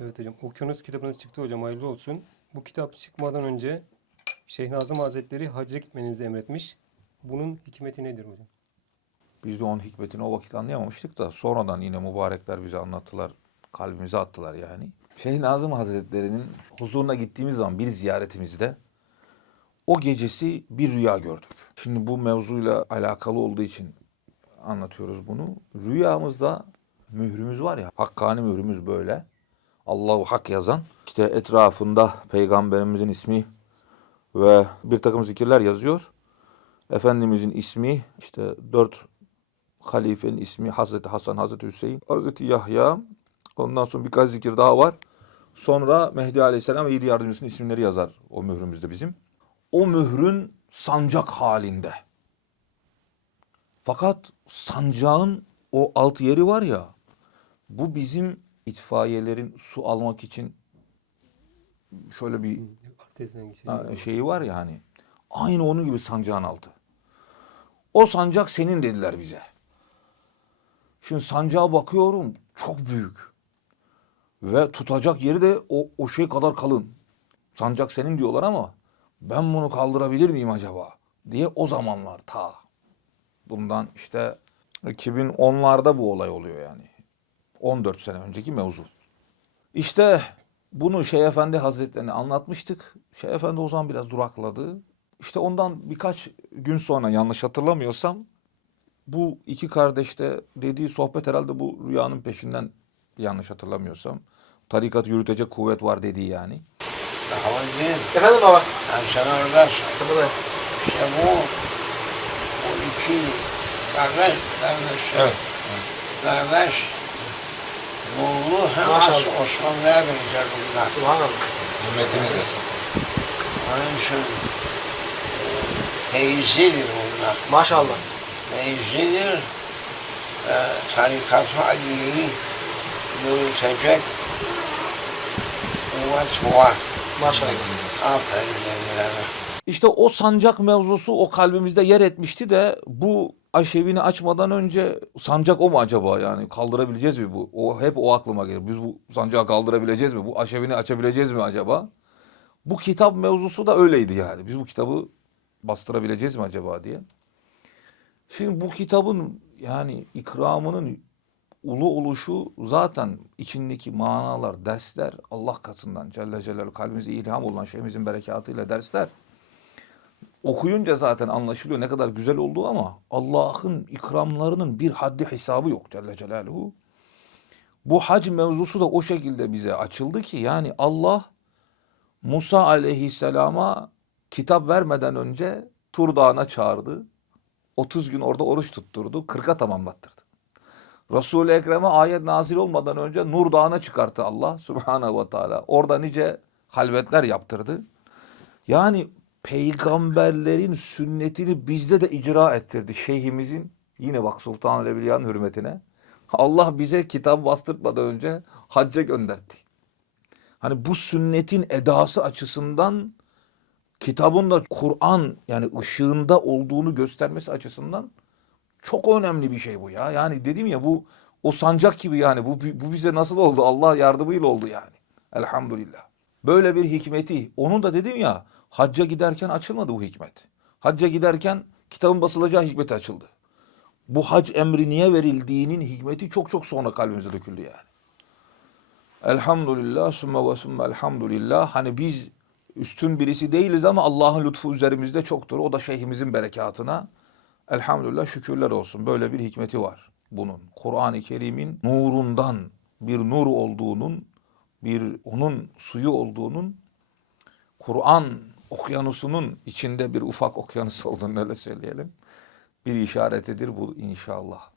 Evet hocam. Okyanus kitabınız çıktı hocam. Hayırlı olsun. Bu kitap çıkmadan önce Şeyh Nazım Hazretleri hacca gitmenizi emretmiş. Bunun hikmeti nedir hocam? Biz de onun hikmetini o vakit anlayamamıştık da sonradan yine mübarekler bize anlattılar. Kalbimize attılar yani. Şeyh Nazım Hazretleri'nin huzuruna gittiğimiz zaman bir ziyaretimizde o gecesi bir rüya gördük. Şimdi bu mevzuyla alakalı olduğu için anlatıyoruz bunu. Rüyamızda mührümüz var ya, hakkani mührümüz böyle. Allahu Hak yazan. İşte etrafında peygamberimizin ismi ve bir takım zikirler yazıyor. Efendimizin ismi, işte dört halifenin ismi Hazreti Hasan, Hazreti Hüseyin, Hazreti Yahya. Ondan sonra birkaç zikir daha var. Sonra Mehdi Aleyhisselam ve yedi yardımcısının isimleri yazar o mührümüzde bizim. O mührün sancak halinde. Fakat sancağın o alt yeri var ya, bu bizim itfaiyelerin su almak için şöyle bir şey. Ha, şeyi var ya hani. Aynı onun gibi sancağın altı. O sancak senin dediler bize. Şimdi sancağa bakıyorum çok büyük. Ve tutacak yeri de o, o şey kadar kalın. Sancak senin diyorlar ama ben bunu kaldırabilir miyim acaba? Diye o zamanlar ta. Bundan işte 2010'larda bu olay oluyor yani. 14 sene önceki mevzu. İşte bunu Şeyh Efendi Hazretlerine anlatmıştık. Şeyh Efendi o zaman biraz durakladı. İşte ondan birkaç gün sonra yanlış hatırlamıyorsam bu iki kardeşte dediği sohbet herhalde bu rüyanın peşinden yanlış hatırlamıyorsam. Tarikat yürütecek kuvvet var dediği yani. Havancı, Efendim baba. ben sana orada Burada. işte bu, bu iki kardeş, kardeş, Evet. kardeş, hem Maşallah. Osmanlı'ya benzer bunlar. Subhanallah. Onun için feyzidir bunlar. Maşallah. Feyzidir, e, tarikat-ı Aliye'yi yürütecek kuvvet var. Maşallah. Aferin kendilerine. İşte o sancak mevzusu o kalbimizde yer etmişti de bu aşevini açmadan önce sancak o mu acaba yani kaldırabileceğiz mi bu? O hep o aklıma gelir. Biz bu sancağı kaldırabileceğiz mi? Bu aşevini açabileceğiz mi acaba? Bu kitap mevzusu da öyleydi yani. Biz bu kitabı bastırabileceğiz mi acaba diye. Şimdi bu kitabın yani ikramının ulu oluşu zaten içindeki manalar, dersler Allah katından Celle Celaluhu kalbimize ilham olan şeyimizin berekatıyla dersler okuyunca zaten anlaşılıyor ne kadar güzel olduğu ama Allah'ın ikramlarının bir haddi hesabı yok Celle Celaluhu. Bu hac mevzusu da o şekilde bize açıldı ki yani Allah Musa aleyhisselama kitap vermeden önce Tur Dağı'na çağırdı. 30 gün orada oruç tutturdu. 40'a tamamlattırdı. Resul-i Ekrem'e ayet nazil olmadan önce Nur Dağı'na çıkarttı Allah Subhanahu ve Teala. Orada nice halvetler yaptırdı. Yani peygamberlerin sünnetini bizde de icra ettirdi. Şeyhimizin yine bak Sultan Evliya'nın hürmetine. Allah bize kitap bastırmadan önce hacca gönderdi. Hani bu sünnetin edası açısından kitabın da Kur'an yani ışığında olduğunu göstermesi açısından çok önemli bir şey bu ya. Yani dedim ya bu o sancak gibi yani bu, bu bize nasıl oldu? Allah yardımıyla oldu yani. Elhamdülillah. Böyle bir hikmeti. Onun da dedim ya hacca giderken açılmadı bu hikmet. Hacca giderken kitabın basılacağı hikmeti açıldı. Bu hac emri niye verildiğinin hikmeti çok çok sonra kalbimize döküldü yani. Elhamdülillah, sümme ve sümme elhamdülillah. Hani biz üstün birisi değiliz ama Allah'ın lütfu üzerimizde çoktur. O da şeyhimizin berekatına. Elhamdülillah şükürler olsun. Böyle bir hikmeti var bunun. Kur'an-ı Kerim'in nurundan bir nur olduğunun, bir onun suyu olduğunun, Kur'an okyanusunun içinde bir ufak okyanus olduğunu öyle söyleyelim. Bir işaretidir bu inşallah.